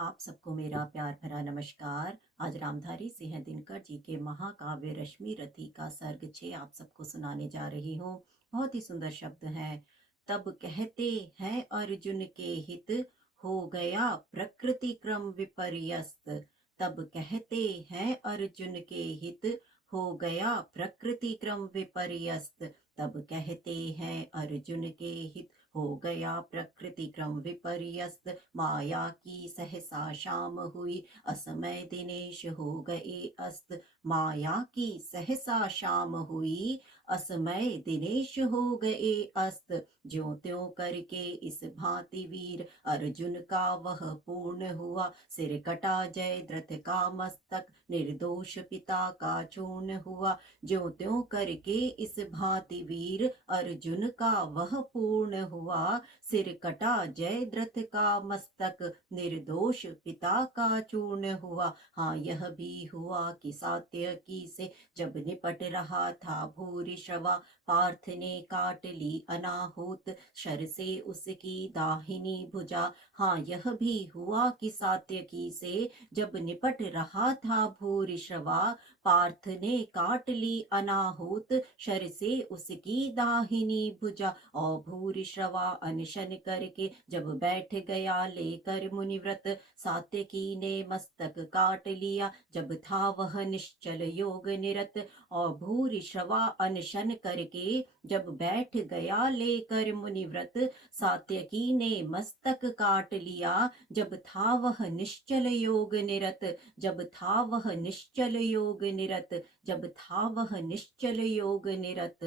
आप सबको मेरा प्यार भरा नमस्कार। आज रामधारी सिंह दिनकर जी के महाकाव्य रश्मि रथी का सर्ग 6 आप सबको सुनाने जा रही हूँ। बहुत ही सुंदर शब्द हैं। तब कहते हैं अर्जुन के हित, हो गया प्रकृति क्रम विपर्यस्त। तब कहते हैं अर्जुन के हित, हो गया प्रकृति क्रम विपर्यस्त। तब कहते हैं अर्जुन के हित, हो गया प्रकृति क्रम विपर्यस्त। माया की सहसा शाम हुई, असमय दिनेश हो गए अस्त। माया की सहसा शाम हुई, असमय दिनेश हो गए अस्त। ज्यों त्यों करके इस भांति वीर अर्जुन का वह पूर्ण हुआ। सिर कटा जयद्रथ का मस्तक, निर्दोष पिता का चूर्ण हुआ। ज्यों त्यों करके इस भांति वीर अर्जुन का वह पूर्ण हुआ। सिर कटा जयद्रथ का मस्तक, निर्दोष पिता का चूर्ण हुआ। हाँ, यह भी हुआ कि सात्यकी से जब निपट रहा था भूरिश्रवा, पार्थ ने काट ली अनाहूत शर से उसकी दाहिनी भुजा। हाँ, यह भी हुआ कि सात्यकी से जब निपट रहा था भूरिश्रवा, पार्थ ने काट ली अनाहूत शर से उसकी दाहिनी भुजा। और भूरिश्रवा अनशन करके जब बैठ गया लेकर मुनिव्रत, सात्यकी ने मस्तक काट लिया जब था वह निश्चल योग निरत। और भूरिश्रवा अनशन करके जब बैठ गया लेकर मुनिव्रत, सात्यकी ने मस्तक काट लिया जब था वह निश्चल योग निरत। जब था वह निश्चल योग निरत, जब था वह निश्चल योग निरत।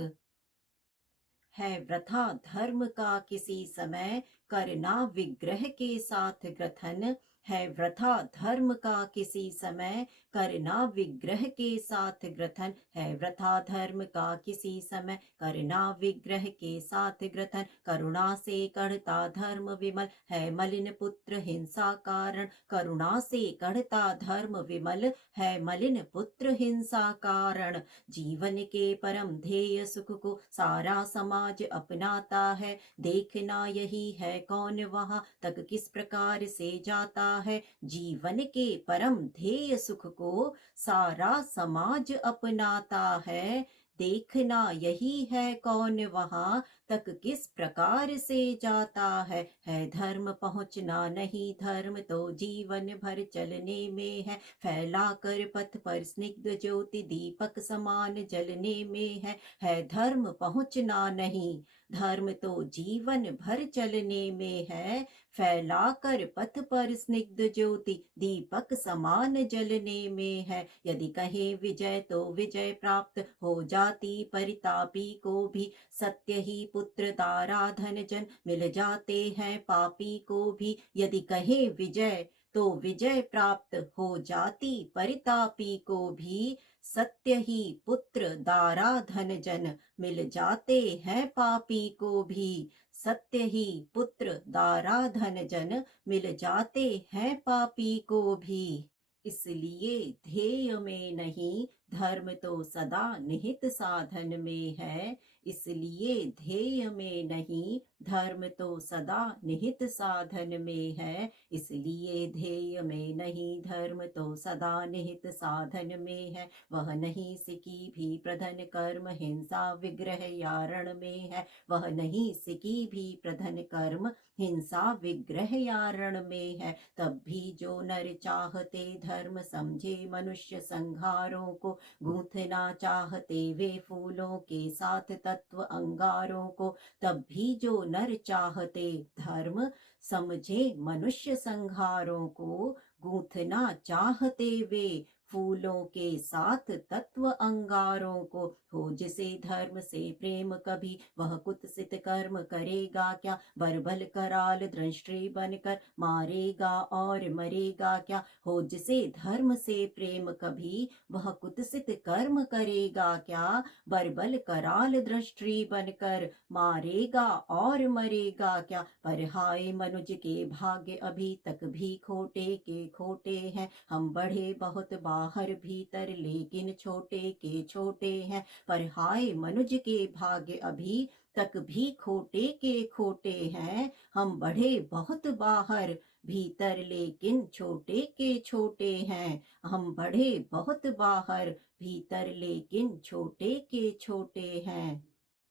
है वृथा धर्म का किसी समय, करना विग्रह के साथ ग्रथन। है वृथा धर्म का किसी समय, करना विग्रह के साथ ग्रथन। है वृथा धर्म का किसी समय, करना विग्रह के साथ ग्रथन। करुणा से कढ़ता धर्म विमल, है मलिन पुत्र हिंसा कारण। करुणा से कढ़ता धर्म विमल, है मलिन पुत्र हिंसा कारण। जीवन के परम ध्येय सुख को सारा समाज अपनाता है। देखना यही है कौन वहाँ तक किस प्रकार से जाता है। जीवन के परम ध्येय सुख को सारा समाज अपनाता है। देखना यही है कौन वहाँ तक किस प्रकार से जाता है। धर्म पहुँचना नहीं, धर्म तो जीवन भर चलने में है। फैला कर पथ पर स्निग्ध ज्योति, दीपक समान जलने में है। धर्म पहुँचना नहीं, धर्म तो जीवन भर चलने में है। फैलाकर पथ पर स्निग्ध ज्योति, दीपक समान जलने में है। यदि कहे विजय तो विजय प्राप्त हो जाती परितापी को भी। सत्य ही पुत्र दारा धन जन मिल जाते हैं पापी को भी। यदि कहे विजय तो विजय प्राप्त हो जाती परितापी को भी। सत्य ही पुत्र दारा धन जन मिल जाते हैं पापी को भी। सत्य ही पुत्र दारा धन जन मिल जाते हैं पापी को भी। इसलिए ध्येय में नहीं, धर्म तो सदा निहित साधन में है। इसलिए ध्येय में नहीं, धर्म तो सदा निहित साधन में है। इसलिए ध्येय में नहीं, धर्म तो सदा निहित साधन में है। वह नहीं सिकी भी प्रधन कर्म, हिंसा विग्रह या रण में है। वह नहीं सिकी भी प्रधन कर्म, हिंसा विग्रह या रण में है। तब भी जो नर चाहते धर्म समझे मनुष्य संहारों को, गूंथना चाहते वे फूलों के साथ तत्व अंगारों को। तब भी जो नर चाहते धर्म समझे मनुष्य संहारों को, गूंथना चाहते वे फूलों के साथ तत्व अंगारों को। हो जिसे धर्म से प्रेम कभी, वह कुत्सित कर्म करेगा क्या। बर्बल कराल दृष्टि बनकर मारेगा और मरेगा क्या। हो जिसे धर्म से प्रेम कभी, वह कुत्सित कर्म करेगा क्या। बर्बल कराल दृष्टि बनकर मारेगा और मरेगा क्या। पर हाय मनुज के भाग्य अभी तक भी खोटे के खोटे हैं। हम बढ़े बहुत बाहर भीतर लेकिन छोटे के छोटे हैं। पर हाय मनुज के भाग्य अभी तक भी खोटे के खोटे हैं। हम बढ़े बहुत बाहर भीतर लेकिन छोटे के छोटे हैं। हम बढ़े बहुत बाहर भीतर लेकिन छोटे के छोटे हैं।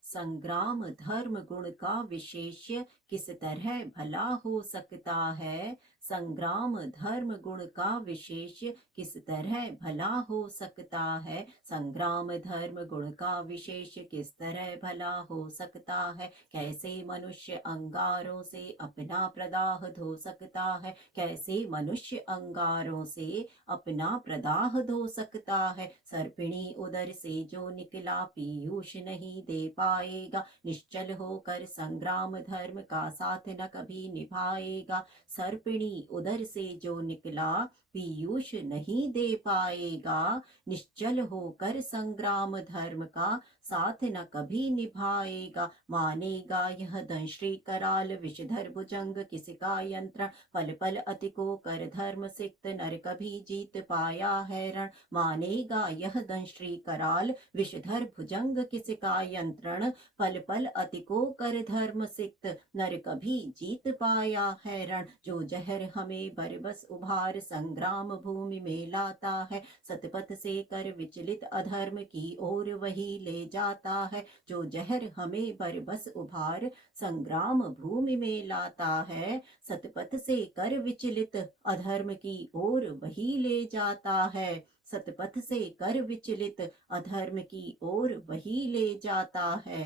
संग्राम धर्म गुण का विशेष्य किस तरह भला हो सकता है। संग्राम धर्म गुण का विशेष्य किस तरह भला हो सकता है। संग्राम धर्म गुण का विशेष किस तरह भला हो सकता है। कैसे मनुष्य अंगारों से अपना प्रदाह धो सकता है। कैसे मनुष्य अंगारों से अपना प्रदाह धो सकता है। सर्पिणी उदर से जो निकला पीयूष नहीं दे पाएगा। निश्चल होकर संग्राम धर्म का साथ न कभी निभाएगा। सर्पिणी उदर से जो निकला पीयूष नहीं दे पाएगा। निश्चल होकर संग्राम धर्म का साथ न कभी निभाएगा। मानेगा यह दंश्री कराल विषधर भुजंग किसका यंत्र। पल पल अति को कर धर्म सिक्त नर कभी जीत पाया है रण। मानेगा यह दंश्री कराल विषधर भुजंग किसका यंत्रण। पल पल अति को कर धर्म सिक्त नर कभी जीत पाया है रण। जो जहर हमें बरबस उभार संग्राम भूमि में लाता है। सतपथ से कर विचलित अधर्म की ओर वही ले जाता है। जो जहर हमें बरबस उभार संग्राम भूमि में लाता है। सतपथ से कर विचलित अधर्म की ओर वही ले जाता है। सतपथ से कर विचलित अधर्म की ओर वही ले जाता है।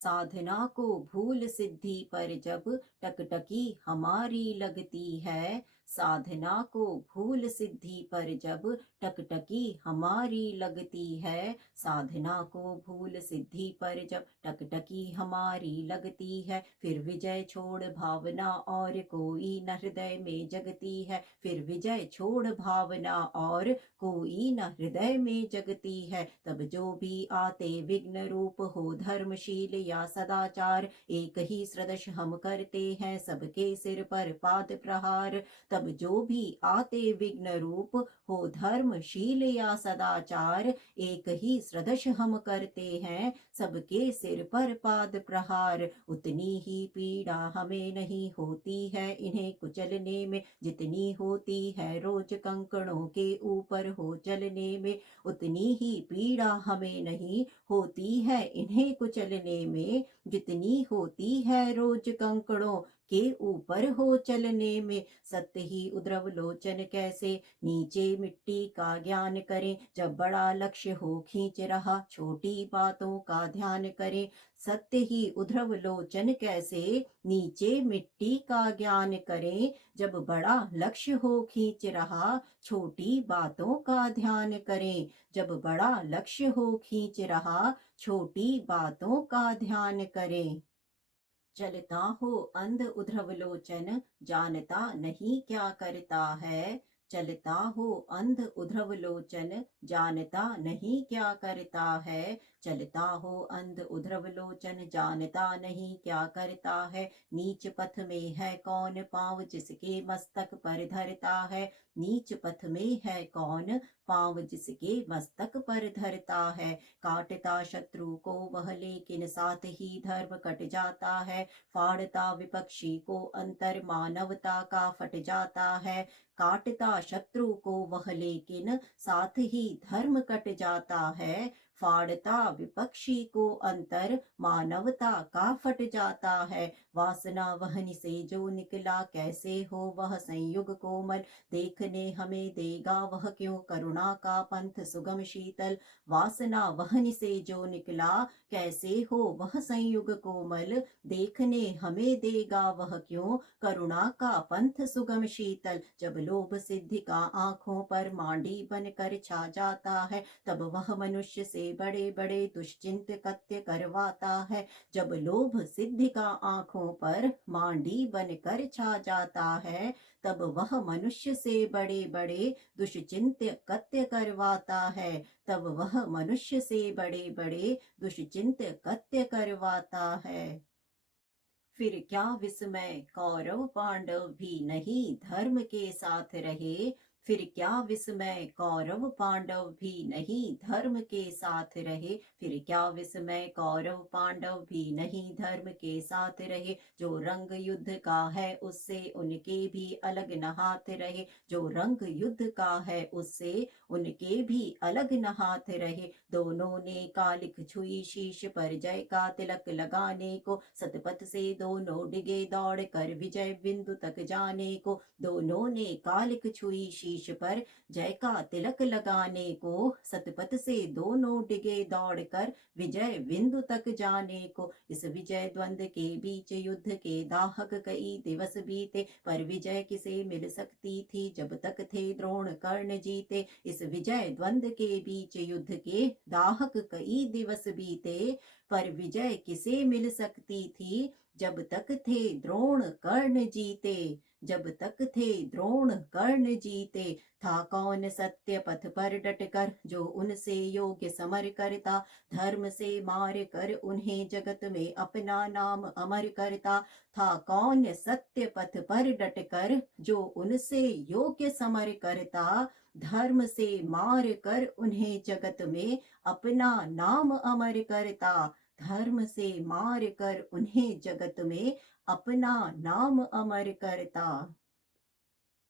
साधना को भूल सिद्धि पर जब टकटकी हमारी लगती है। साधना को भूल सिद्धि पर जब टकटकी हमारी लगती है। साधना को भूल सिद्धि पर जब टकटकी हमारी लगती है। फिर विजय छोड़ भावना और कोई न हृदय में जगती है। फिर विजय छोड़ भावना और कोई न हृदय में जगती है। तब जो भी आते विघ्न रूप हो धर्मशील या सदाचार। एक ही सदृश हम करते हैं सबके सिर पर पाद प्रहार। तब जो भी आते विघ्न रूप हो धर्मशील या सदाचार। एक ही सदृश हम करते हैं सबके सिर पर पाद प्रहार। उतनी ही पीड़ा हमें नहीं होती है इन्हें कुचलने में जितनी होती है रोज कंकड़ों के ऊपर हो चलने में। उतनी ही पीड़ा हमें नहीं होती है इन्हें कुचलने में जितनी होती है रोज कंकड़ों के ऊपर हो चलने में। सत्य ही उद्रव लोचन कैसे नीचे मिट्टी का ज्ञान करें। जब बड़ा लक्ष्य हो खींच रहा छोटी बातों का ध्यान करें। सत्य ही उद्रव लोचन कैसे नीचे मिट्टी का ज्ञान करें। जब बड़ा लक्ष्य हो खींच रहा छोटी बातों का ध्यान करें। जब बड़ा लक्ष्य हो खींच रहा छोटी बातों का ध्यान करें। चलता हो अंध उद्रव लोचन जानता नहीं क्या करता है। चलता हो अंध उद्रव लोचन जानता नहीं क्या करता है। चलता हो अंध उद्रव लोचन जानता नहीं क्या करता है। नीच पथ में है कौन पाँव जिसके मस्तक पर धरता है। नीच पथ में है कौन पाँव जिसके मस्तक पर धरता है। काटता शत्रु को वह लेकिन साथ ही धर्म कट जाता है। फाड़ता विपक्षी को अंतर मानवता का फट जाता है। काटता शत्रु को वह लेकिन साथ ही धर्म कट जाता है। फाड़ता विपक्षी को अंतर मानवता का फट जाता है। वासना वहन से जो निकला कैसे हो वह संयुग कोमल। देखने हमें देगा वह क्यों करुणा का पंथ सुगम शीतल। वासना वहन से जो निकला कैसे हो वह संयुग कोमल। देखने हमें देगा वह क्यों करुणा का पंथ सुगम शीतल। जब लोभ सिद्धि का आंखों पर मांडी बनकर छा जाता है। तब वह मनुष्य से बड़े बड़े दुश्चिंत कृत्य करवाता है। जब लोभ सिद्धि का आंखों पर मांडी बनकर छा जाता है। तब वह मनुष्य से बड़े बड़े दुष्चिंत कृत्य करवाता है। तब वह मनुष्य से बड़े बड़े दुष्चिंत कृत्य करवाता है। फिर क्या विस्मय कौरव पांडव भी नहीं धर्म के साथ रहे। फिर क्या विस्मय कौरव पांडव भी नहीं धर्म के साथ रहे। फिर क्या विस्मय कौरव पांडव भी नहीं धर्म के साथ रहे। जो रंग युद्ध का है उससे उनके भी अलग न हाथ रहे। जो रंग युद्ध का है उससे उनके भी अलग न हाथ रहे। दोनों ने कालिक छुई शीश पर जय का तिलक लगाने को। सतपथ से दोनों डिगे दौड़ कर विजय बिंदु तक जाने को। दोनों ने कालिक छुई शीश पर जय का तिलक लगाने को। सतपथ से दोनों डिगे दौड़ कर विजय बिंदु तक जाने को। इस विजय द्वंद के बीच युद्ध के दाहक कई दिवस बीते। पर विजय किसे मिल सकती थी जब तक थे द्रोण कर्ण जीते। इस विजय द्वंद के बीच युद्ध के दाहक कई दिवस बीते। पर विजय किसे मिल सकती थी जब तक थे द्रोण कर्ण जीते। जब तक थे द्रोण कर्ण जीते। था कौन सत्य पथ पर डटकर जो उनसे योग्य समर करता। धर्म से मार कर उन्हें जगत में अपना नाम अमर करता। था कौन सत्य पथ पर डटकर जो उनसे योग्य समर करता। धर्म से मार कर उन्हें जगत में अपना नाम अमर करता। धर्म से मार कर उन्हें जगत में अपना नाम अमर करता।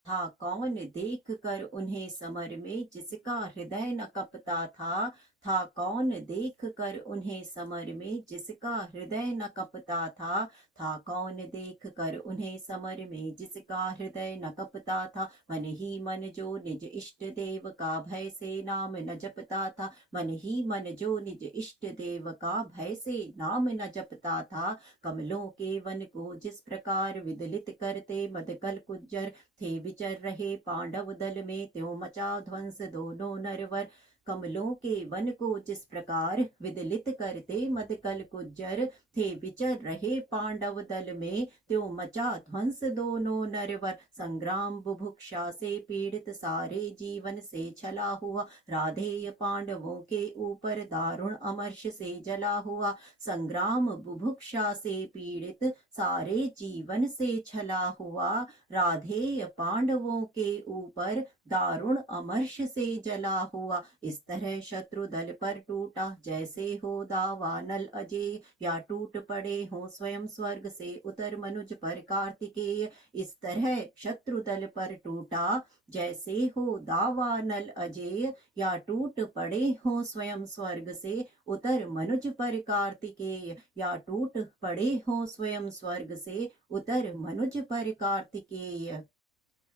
था कौन देख कर उन्हें समर में जिसका हृदय न कपता था। था कौन देख कर उन्हें समर में जिसका हृदय न कपता था। था कौन देख कर उन्हें समर में जिसका हृदय न कपता था। मन ही मन जो निज इष्ट देव का भय से नाम न जपता था। मन ही मन जो निज इष्ट देव का भय से नाम न जपता था। कमलों के वन को जिस प्रकार विदलित करते मदकल कुज्जर थे विचर रहे पांडव दल में त्यों मचा ध्वंस दोनों नरवर। कमलों के वन को जिस प्रकार विदलित करते मदकल कुज्जर थे विचर रहे पांडव दल में त्यों मचा ध्वंस दोनों नरवर। संग्राम बुभुक्षा से पीड़ित सारे जीवन से छला हुआ। राधेय पांडवों के ऊपर दारुण अमर्ष से जला हुआ। संग्राम बुभुक्षा से पीड़ित सारे जीवन से छला हुआ। राधेय पांडवों के ऊपर दारुण अमर्ष से जला हुआ। इस तरह शत्रु दल पर टूटा जैसे हो दावानल अजय। या टूट पड़े हो स्वयं स्वर्ग से उतर मनुज पर कार्तिकेय। इस तरह शत्रु दल पर टूटा जैसे हो दावानल अजय। या टूट पड़े हो स्वयं स्वर्ग से उतर मनुज पर कार्तिकेय। या टूट पड़े हो स्वयं स्वर्ग से उतर मनुज पर कार्तिकेय।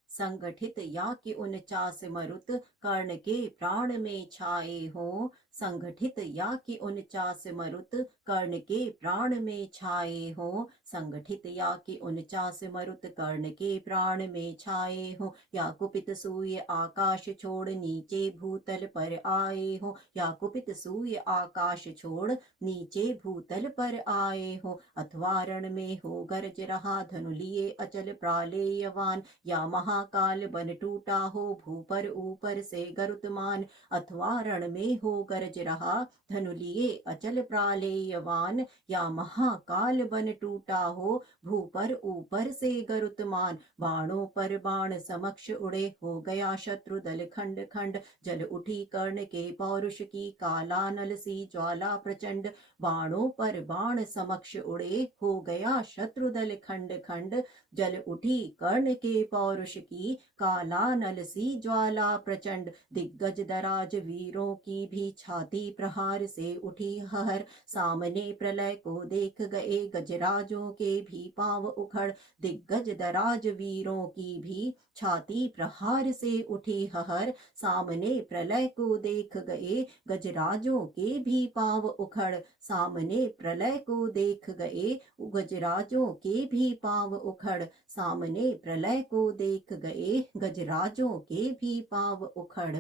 संगठित या कि 49 मरुत कर्ण के प्राण में छाए हो। संगठित या कि 49 मरुत कर्ण के प्राण में छाए हो। संगठित या कि 49 मरुत कर्ण के प्राण में छाए हो। या कुपित सूय आकाश छोड़ नीचे भूतल पर आए हो। या कुपित सूय आकाश छोड़ नीचे भूतल पर आए हो। अथवा रण में हो गरज रहा धनु लिए अचल प्रालेयवान। या महाकाल बन टूटा हो भू पर ऊपर से गरुत्मान। अथवा रण में हो गरज रहा धनु लिए अचल प्रालेयवान। या महाकाल बन टूटा हो भू पर ऊपर से गरुत्मान। बाणों पर बाण समक्ष उड़े हो गया शत्रु दल खंड खंड। जल उठी कर्ण के पौरुष की कालानल सी ज्वाला प्रचंड। बाणों पर बाण समक्ष उड़े हो गया शत्रु दल खंड खंड। जल उठी कर्ण के पौरुष की कालानल सी ज्वाला प्रचंड। दिग्गज दराज वीरों की भी छाती प्रहार से उठी हहर। सामने प्रलय को देख गए गजराजों के भी पांव उखड़। दिग्गज दराज वीरों की भी छाती प्रहार से उठी हहर। सामने प्रलय को देख गए गजराजों के भी पांव उखड़। सामने प्रलय को देख गए गजराजों के भी पांव उखड़। सामने प्रलय को देख गए गजराजों के भी पांव उखड़।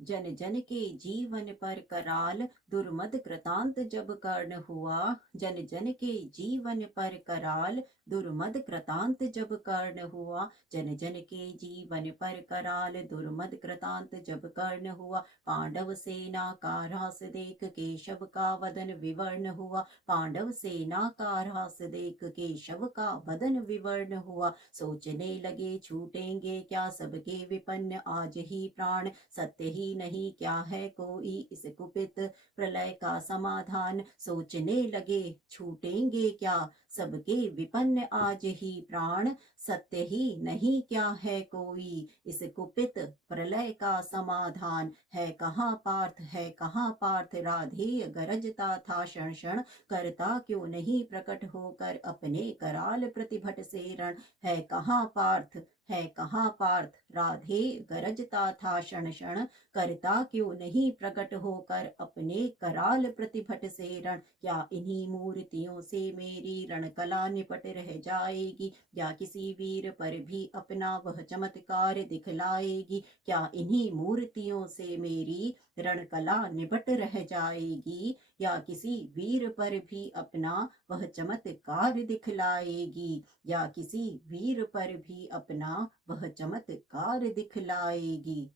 जन जन के जीवन पर कराल, दुर्मद कृतांत जब कर्ण हुआ। जन जन के जीवन पर कराल, दुर्मद कृतांत जब कर्ण हुआ। जन जन के जीवन पर कराल, दुर्मद कृतांत जब कर्ण हुआ। पांडव सेना का ह्रास देख केशव का वदन विवर्ण हुआ। पांडव सेना का ह्रास देख केशव का वदन विवर्ण हुआ। सोचने लगे छूटेंगे क्या सबके विपन्न आज ही प्राण। सत्य ही नहीं क्या है कोई इस कुपित प्रलय का समाधान। सोचने लगे छूटेंगे क्या सबके विपन्न आज ही प्राण। सत्य ही नहीं क्या है कोई इस कुपित प्रलय का समाधान। है कहाँ पार्थ, है कहाँ पार्थ, राधेय गरजता था क्षण क्षण। करता क्यों नहीं प्रकट होकर अपने कराल प्रतिभट से रण। है कहाँ पार्थ, है कहाँ पार्थ, राधे गरजता था क्षण क्षण। करता क्यों नहीं प्रकट होकर अपने कराल प्रतिभट से रण। क्या इन्हीं मूर्तियों से मेरी रणकला निपट रह जाएगी। या किसी वीर पर भी अपना वह चमत्कार दिखलाएगी। क्या इन्हीं मूर्तियों से मेरी रणकला निपट रह जाएगी। या किसी वीर पर भी अपना वह चमत्कार दिखलाएगी। या किसी वीर पर भी अपना वह चमत्कार दिखलाएगी।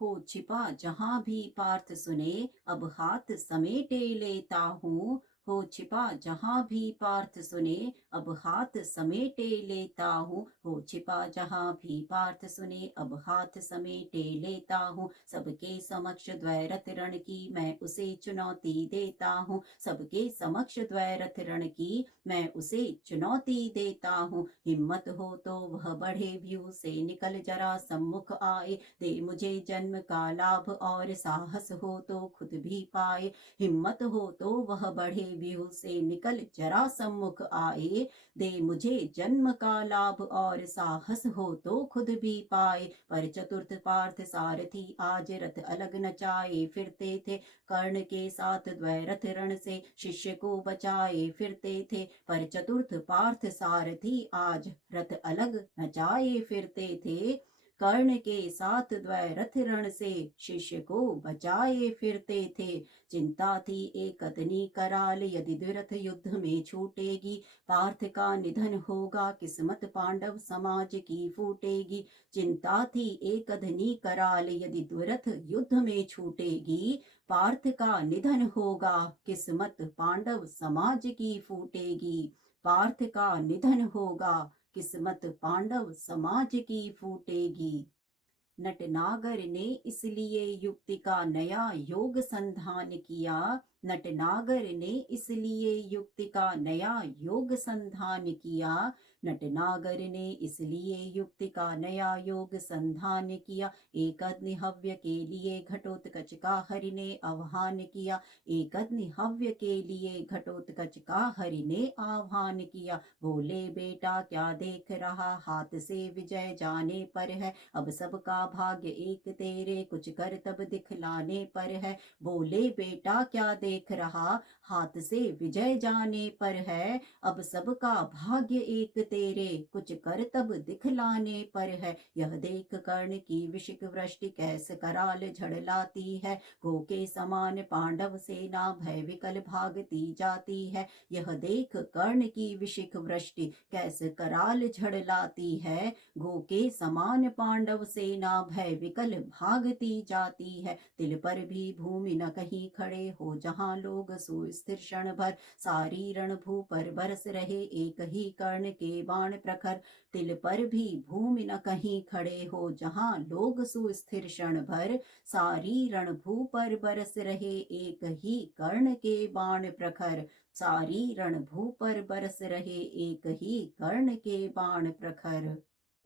हो छिपा जहां भी पार्थ सुने, अब हाथ समेटे लेता हूँ। हो छिपा जहां भी पार्थ सुने, अब हाथ समेटे लेता हूँ। हो छिपा जहां भी पार्थ सुने, अब हाथ समेटे लेता हूँ। सबके समक्ष द्वैरथ रण की मैं उसे चुनौती देता हूँ। सबके समक्ष द्वैरथ रण की मैं उसे चुनौती देता हूँ। हिम्मत हो तो वह बढ़े व्यू से निकल जरा सम्मुख आए। दे मुझे जन्म का लाभ और साहस हो तो खुद भी पाए। हिम्मत हो तो वह बढ़े व्यू से निकल जरा सम्मुख आए। दे मुझे जन्म का लाभ और साहस हो तो खुद भी पाए। पर चतुर्थ पार्थ सारथी आज रथ अलग नचाए फिरते थे। कर्ण के साथ द्वैरथ रण से शिष्य को बचाए फिरते थे। पर चतुर्थ पार्थ सारथी आज रथ अलग नचाए फिरते थे। कर्ण के साथ द्वैरथ रण से शिष्य को बचाए फिरते थे। चिंता थी एक कतनी कराल, यदि द्विरथ युद्ध में छूटेगी। पार्थ का निधन होगा, किस्मत पांडव समाज की फूटेगी। चिंता थी एक धनी कराल, यदि द्विरथ युद्ध में छूटेगी। पार्थ का निधन होगा, किस्मत पांडव समाज की फूटेगी। पार्थ का निधन होगा, किस्मत पांडव समाज की फूटेगी। नटनागर ने इसलिए युक्ति का नया योग संधान किया। नटनागर ने इसलिए युक्ति का नया योग संधान किया। नटनागर ने इसलिए युक्ति का नया योग संधान किया। एक अग्नि हव्य के लिए घटोत्कच का हरि ने आह्वान किया। एक अग्नि हव्य के लिए घटोत्कच का हरि ने आह्वान किया। बोले बेटा क्या देख रहा, हाथ से विजय जाने पर है। अब सबका भाग्य एक तेरे, कुछ कर तब दिखलाने पर है। बोले बेटा क्या देख रहा, हाथ से विजय जाने पर है। अब सबका भाग्य एक तेरे, कुछ कर तब दिखलाने पर है। यह देख कर्ण की विशिक वृष्टि कैस कराल झड़लाती है। गो के समान पांडव सेना भय विकल भागती जाती है। यह देख कर्ण की विशिक वृष्टि कैस कराल झड़लाती है। गो के समान पांडव सेना भय विकल भागती जाती है। तिल पर भी भूमि न कहीं खड़े हो, जहां लोग सुस्थिर क्षण भर। सारी रणभू पर बरस रहे एक ही कर्ण के बाण प्रखर। तिल पर भी भूमि न कहीं खड़े हो, जहां लोग सुस्थिर क्षण भर। सारी रणभू पर बरस रहे एक ही कर्ण के बाण प्रखर। सारी रणभू पर बरस रहे एक ही कर्ण के बाण प्रखर।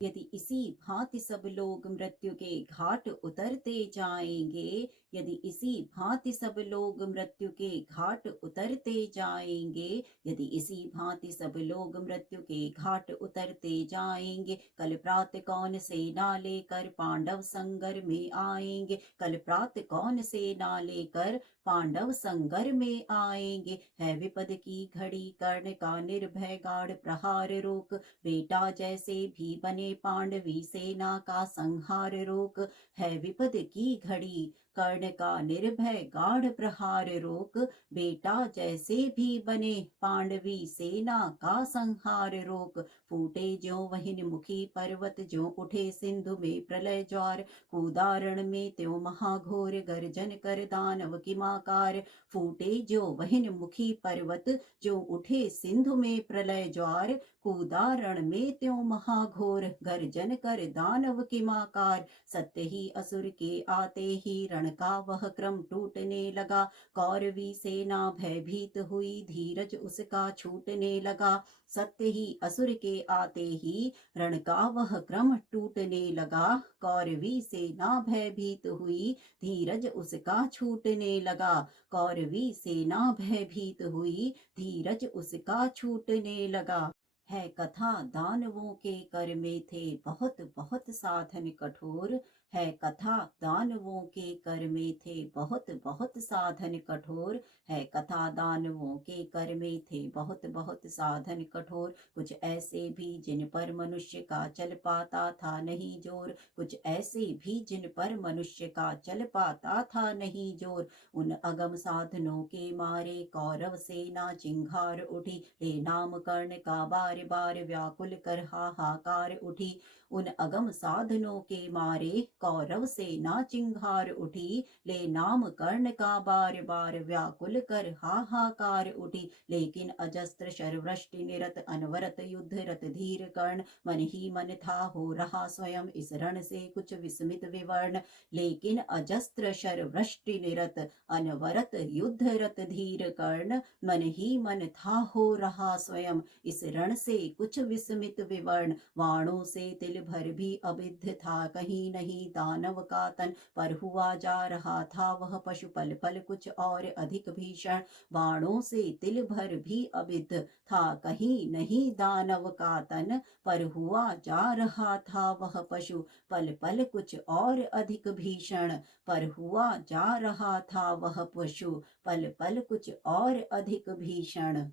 यदि इसी भांति सब लोग मृत्यु के घाट उतरते जाएंगे। यदि इसी भांति सब लोग मृत्यु के घाट उतरते जाएंगे। यदि इसी भांति सब लोग मृत्यु के घाट उतरते जाएंगे। कल प्रात कौन सेना लेकर पांडव संगर में आएंगे। कल प्रात कौन सेना लेकर पांडव संगर में आएंगे। है विपद की घड़ी, कर्ण का निर्भय गाढ़ प्रहार रोक। बेटा जैसे भी बने बने पांडवी सेना का संहार रोक, है विपद की घड़ी कर्ण का निर्भय गाढ़ प्रहार रोक, बेटा जैसे भी बने पांडवी सेना का संहार रोक, फूटे ज्यों वहिन मुखी पर्वत ज्यों उठे सिंधु में प्रलय ज्वार, कूदारण में त्यों महाघोर गर्जन कर दानव की माकार, फूटे ज्यों वहिन मुखी पर्वत ज्यों उठे सिंधु में प्रलय ज्वार, कूदारण में त्यों महाघोर गर्जन कर दानव की माकार, सत्य ही असुर के आते ही रण का वह क्रम टूटने लगा, कौरवी सेना भयभीत हुई धीरज उसका छूटने लगा, सत्य ही असुर के आते ही रण का वह क्रम टूटने लगा, कौरवी सेना भयभीत हुई धीरज उसका छूटने लगा, कौरवी सेना भयभीत हुई धीरज उसका छूटने लगा। है कथा दानवों के कर में थे बहुत बहुत साधन कठोर, है कथा दानवों के कर में थे बहुत बहुत साधन कठोर, है कथा दानवों के कर में थे बहुत बहुत साधन कठोर, कुछ ऐसे भी जिन पर मनुष्य का चल पाता था नहीं जोर, कुछ ऐसे भी जिन पर मनुष्य का चल पाता था नहीं जोर, उन अगम साधनों के मारे कौरव सेना चिंगार उठी, ले नाम कर्ण का बार बार व्याकुल कर हाहाकार उठी, उन अगम साधनों के मारे कौरव सेना चिंगार उठी, ले नाम कर्ण का बार बार व्याकुल कर हाहाकार उठी, लेकिन अजस्त्र शरवृष्टि निरत अनवरत युद्ध रत धीर कर्ण, मन ही मन था हो रहा स्वयं इस रण से कुछ विस्मित विवर्ण, लेकिन अजस्त्र शरवृष्टि निरत अनवरत युद्ध रत धीर कर्ण, मन ही मन था हो रहा स्वयं इस रण से कुछ विस्मित विवर्ण, वाणों से तिल भर भी अबिध था कहीं नहीं दानव का तन, पर हुआ जा रहा था वह पशु पल पल कुछ और अधिक भीषण, बाणों से तिल भर भी अबिध था कहीं नहीं दानव का तन, पर हुआ जा रहा था वह पशु पल पल कुछ और अधिक भीषण, पर हुआ जा रहा था वह पशु पल पल कुछ और अधिक भीषण।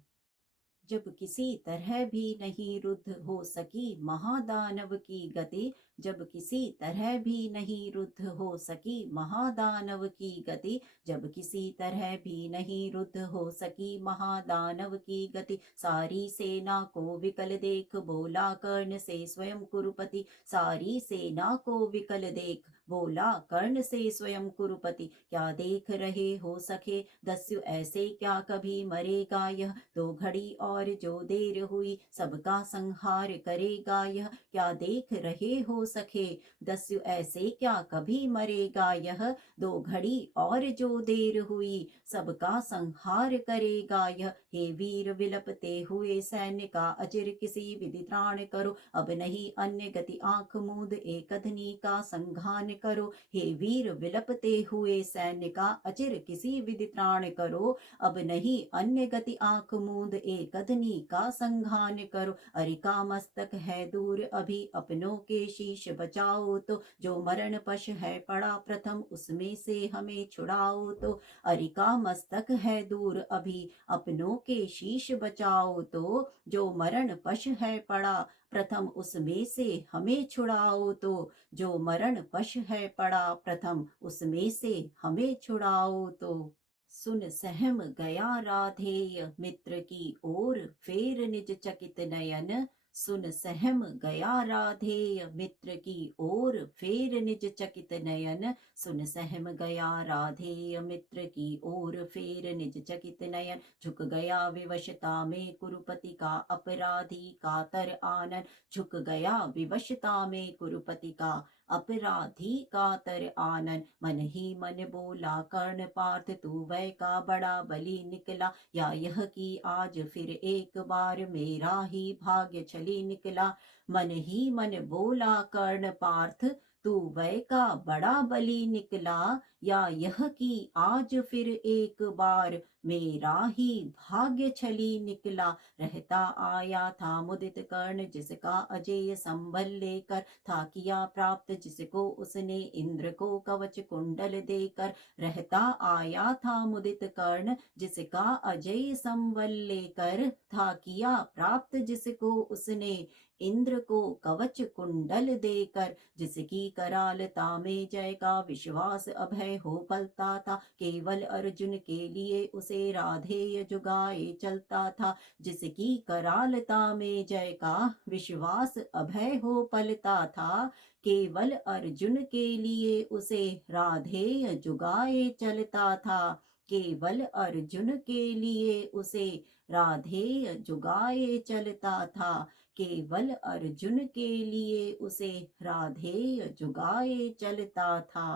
जब किसी तरह भी नहीं रुद्ध हो सकी महादानव की गति, जब किसी तरह भी नहीं रुद्ध हो सकी महादानव की गति, जब किसी तरह भी नहीं रुद्ध हो सकी महादानव की गति, सारी सेना को विकल देख बोला कर्ण से स्वयं कुरुपति, सारी सेना को विकल देख बोला कर्ण से स्वयं कुरुपति, क्या देख रहे हो सखे दस्यु ऐसे क्या कभी मरेगा यह, दो घड़ी और जो देर हुई सबका संहार करेगा यह, क्या देख रहे हो सखे दस्यु ऐसे क्या कभी मरेगा यह, दो घड़ी और जो देर हुई सबका संहार करेगा यह, हे वीर विलपते हुए सैन्य का अचिर किसी विधि त्राण करो, अब नहीं अन्य गति आंख मूंद एक अधनी का संघान करो, हे वीर विलपते हुए सैन्य का अचिर किसी विधि त्राण करो, अब नहीं अन्य गति आंख मूंद एक अधनी का संघान करो, अरिका मस्तक है दूर अभी अपनों के शीश बचाओ तो, जो मरण पश है पड़ा प्रथम उसमें से हमें छुड़ाओ तो, अरिका मस्तक है दूर अभी अपनों के शीश बचाओ तो, जो मरण पश है पड़ा प्रथम उसमें से हमें छुड़ाओ तो, जो मरण पश है पड़ा प्रथम उसमें से हमें छुड़ाओ तो। सुन सहम गया राधेय मित्र की ओर फेर निज चकित नयन, सुन सहम गया राधेय मित्र की ओर फेर निज चकित नयन, सुन सहम गया राधेय मित्र की ओर फेर निज चकित नयन, झुक गया विवशता में कुरुपति का अपराधी कातर आनन, झुक गया विवशता में कुरुपति का अपराधी कातर आनन, मन ही मन बोला कर्ण पार्थ तू वै का बड़ा बली निकला, या यह कि आज फिर एक बार मेरा ही भाग्य छली निकला, मन ही मन बोला कर्ण पार्थ तू वै का बड़ा बली निकला, या यह कि आज फिर एक बार मेरा ही भाग्य छली निकला, रहता आया था मुदित कर्ण जिसका अजेय संबल लेकर, था किया प्राप्त जिसको उसने इंद्र को कवच कुंडल देकर, रहता आया था मुदित कर्ण जिसका अजय संबल लेकर, था किया प्राप्त जिसको उसने इंद्र को कवच कुंडल देकर, जिसकी करालता में जय का विश्वास अभय हो पलता था, केवल अर्जुन के लिए उसे राधेय जुगाए चलता था। जिसकी करालता में जय का विश्वास अभय हो पलता था, केवल अर्जुन के लिए उसे राधेय जुगाए चलता था। केवल अर्जुन के लिए उसे राधेय जुगाए चलता था। केवल अर्जुन के लिए उसे राधेय जुगाए चलता था।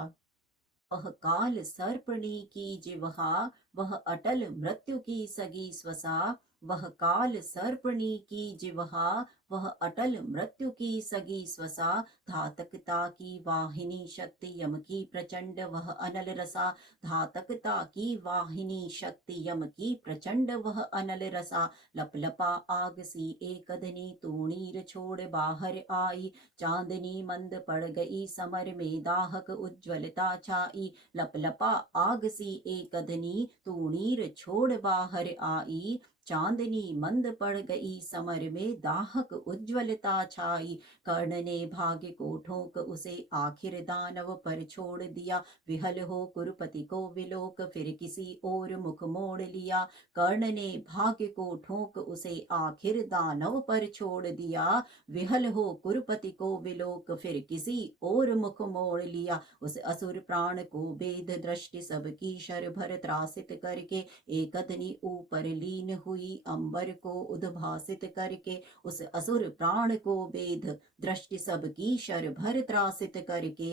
वह काल सर्पणी की जिह्वा, वह अटल मृत्यु की सगी स्वसा। वह काल सर्पणी की जिह्वा, वह अटल मृत्यु की सगी स्वसा। धातकता की वाहिनी शक्ति यम की प्रचंड, वह अनल रसा। धातकता की वाहिनी शक्ति यम की प्रचंड, वह अनल रसा। लपलपा आग सी एकदनी तूणीर छोड़ बाहर आई, चांदनी मंद पड़ गई समर में दाहक उज्ज्वलता छाई। लपलपा आग सी एक अदनी तूणीर छोड़ बाहर आई, चांदनी मंद पड़ गई समर में दाहक उज्ज्वलता छाई। कर्ण ने भाग्य को ठोक उसे आखिर दानव पर छोड़ दिया, विहल हो कुरुपति को विलोक फिर किसी और मुख मोड़ लिया। कर्ण ने भाग्य को ठोक उसे आखिर दानव पर छोड़ दिया, विहल हो कुरुपति को विलोक फिर किसी और मुख मोड़ लिया। उस असुर प्राण को वेद दृष्टि सबकी शर भर त्रासित करके, एक अदनी ऊपर लीन हुई अंबर को उद्भासित करके। उस असुर प्राण को वेद दृष्टि सबकी शर भर त्रासित करके,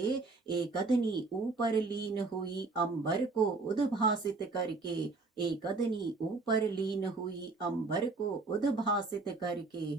एक अदनी ऊपर लीन हुई अंबर को उद्भासित करके। एक अदनी ऊपर लीन हुई अंबर को उद्भासित करके।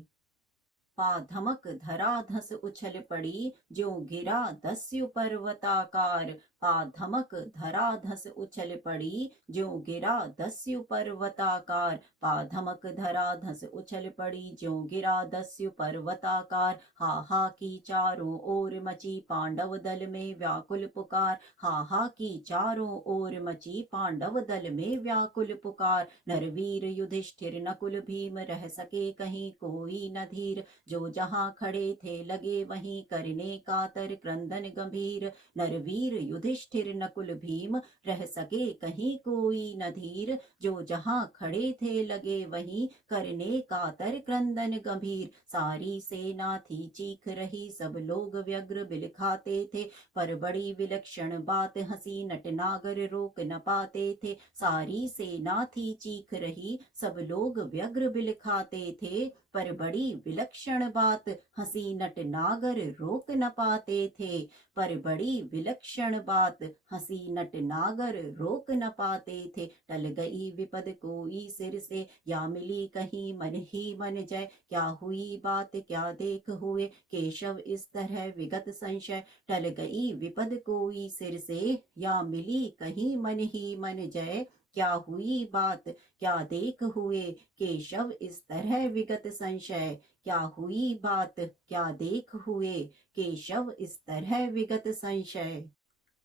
पाधमक धराधस उछल पड़ी, ज्यों गिरा दस्यु पर्वताकार। पाधमक धराधस उछल पड़ी, ज्यों गिरा दस्यु पर्वताकार। पाधमक धराधस उछल पड़ी, ज्यों गिरा दस्यु पर्वताकार। हा हा की चारों ओर मची पांडव दल में व्याकुल पुकार। हा हा की चारों ओर मची पांडव दल में व्याकुल पुकार। नरवीर युधिष्ठिर नकुल भीम रह सके कहीं कोई न धीर, जो जहां खड़े थे लगे वहीं करने कातर क्रंदन गंभीर। नरवीर युधिष्ठिर नकुल भीम रह सके कहीं कोई न धीर, जो जहां खड़े थे लगे वहीं करने कातर क्रंदन गंभीर। सारी सेना थी चीख रही, सब लोग व्यग्र बिल खाते थे, पर बड़ी विलक्षण बात हंसी नटनागर रोक न पाते थे। सारी सेना थी चीख रही, सब लोग व्यग्र बिल खाते थे, पर बड़ी विलक्षण बात हंसी नटनागर रोक न पाते थे। पर बड़ी विलक्षण बात हंसी नटनागर रोक न पाते थे। टल गई विपद कोई सिर से, या मिली कहीं मन ही मन जय। क्या हुई बात क्या देख हुए केशव इस तरह विगत संशय। टल गई विपद कोई सिर से, या मिली कहीं मन ही मन जय। क्या हुई बात क्या देख हुए केशव इस तरह विगत संशय। क्या हुई बात क्या देख हुए केशव इस तरह विगत संशय।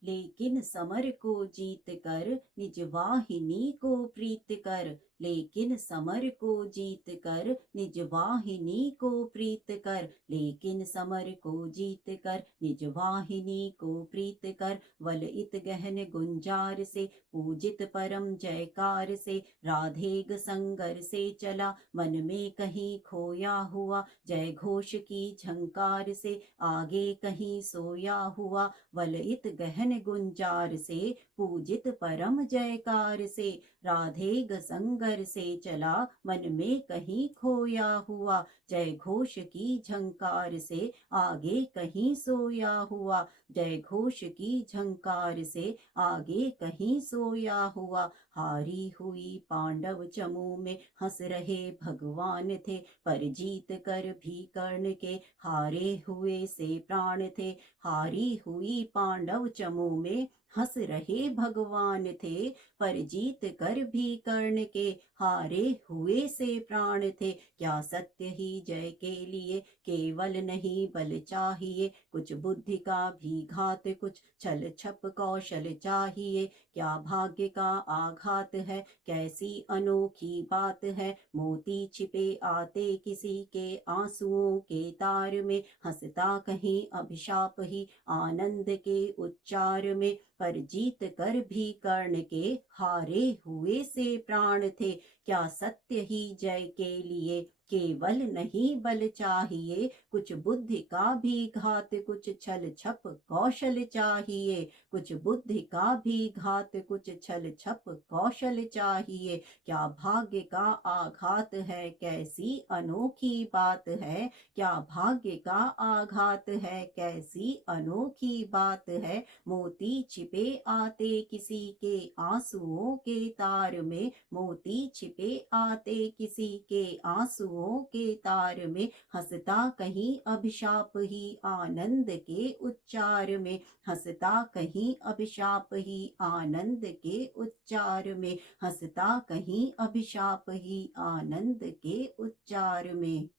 लेकिन समर को जीत कर निज वाहिनी को प्रीत कर। लेकिन समर को जीत कर निज वाहिनी को प्रीत कर। लेकिन समर को जीत कर निज वाहिनी को प्रीत कर। वल इत गहन गुंजार से पूजित परम जयकार से, राधेग संगर से चला मन में कहीं खोया हुआ। जय घोष की झंकार से आगे कहीं सोया हुआ। वलयित गहन गुंजार से पूजित परम जयकार से, राधेग संगर से चला मन में कहीं खोया हुआ। जय घोष की झंकार से आगे कहीं सोया हुआ। जय घोष की झंकार से आगे कहीं सोया हुआ। हारी हुई पांडव चमू में हंस रहे भगवान थे, पर जीत कर भी कर्ण के हारे हुए से प्राण थे। हारी हुई पांडव चमू में हंस रहे भगवान थे, पर जीत कर भी कर्ण के हारे हुए से प्राण थे। क्या सत्य ही जय के लिए केवल नहीं बल चाहिए, कुछ बुद्धि का भी घात, कुछ छल छप कौशल चाहिए। क्या भाग्य का आघात है, कैसी अनोखी बात है, मोती छिपे आते किसी के आंसुओं के तार में, हंसता कहीं अभिशाप ही आनंद के उच्चार में, पर जीत कर भी कर्ण के हारे हुए से प्राण थे। क्या सत्य ही जय के लिए केवल नहीं बल चाहिए, कुछ बुद्धि का भी घात, कुछ छल छप कौशल चाहिए। कुछ बुद्धि का भी घात, कुछ छल छप कौशल चाहिए। क्या भाग्य का आघात है, कैसी अनोखी बात है, क्या भाग्य का आघात है, कैसी अनोखी बात है, मोती छिपे आते किसी के आंसुओं के तार में, मोती छिपे आते किसी के आंसुओं के तार में, हंसता कहीं अभिशाप ही आनंद के उच्चार में, हंसता कहीं अभिशाप ही आनंद के उच्चार में, हंसता कहीं अभिशाप ही आनंद के उच्चार में।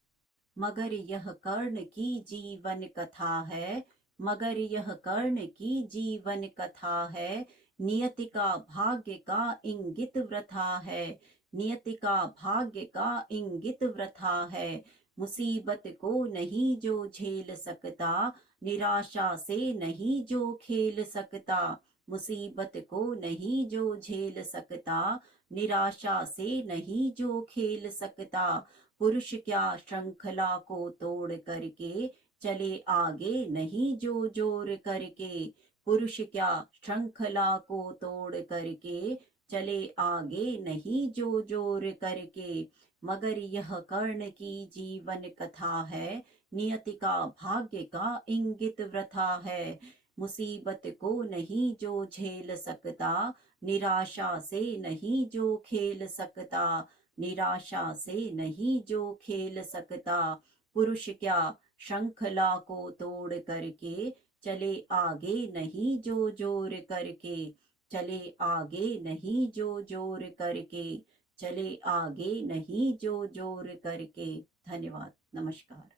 मगर यह कर्ण की जीवन कथा है, मगर यह कर्ण की जीवन कथा है, नियति का भाग्य का इंगित वृथा है, नियति का भाग्य का इंगित वृथा है। मुसीबत को नहीं जो झेल सकता, निराशा से नहीं जो खेल सकता, मुसीबत को नहीं जो झेल सकता, निराशा से नहीं जो खेल सकता। पुरुष क्या श्रृंखला को तोड़ करके चले आगे नहीं जो जोर करके, पुरुष क्या श्रृंखला को तोड़ करके चले आगे नहीं जो जोर करके। मगर यह कर्ण की जीवन कथा है, नियति का भाग्य का इंगित वृथा है। मुसीबत को नहीं जो झेल सकता, निराशा से नहीं जो खेल सकता, निराशा से नहीं जो खेल सकता। पुरुष क्या श्रृंखला को तोड़ करके चले आगे नहीं जो जोर करके, चले आगे नहीं जो जोर करके, चले आगे नहीं जो जोर करके। धन्यवाद। नमस्कार।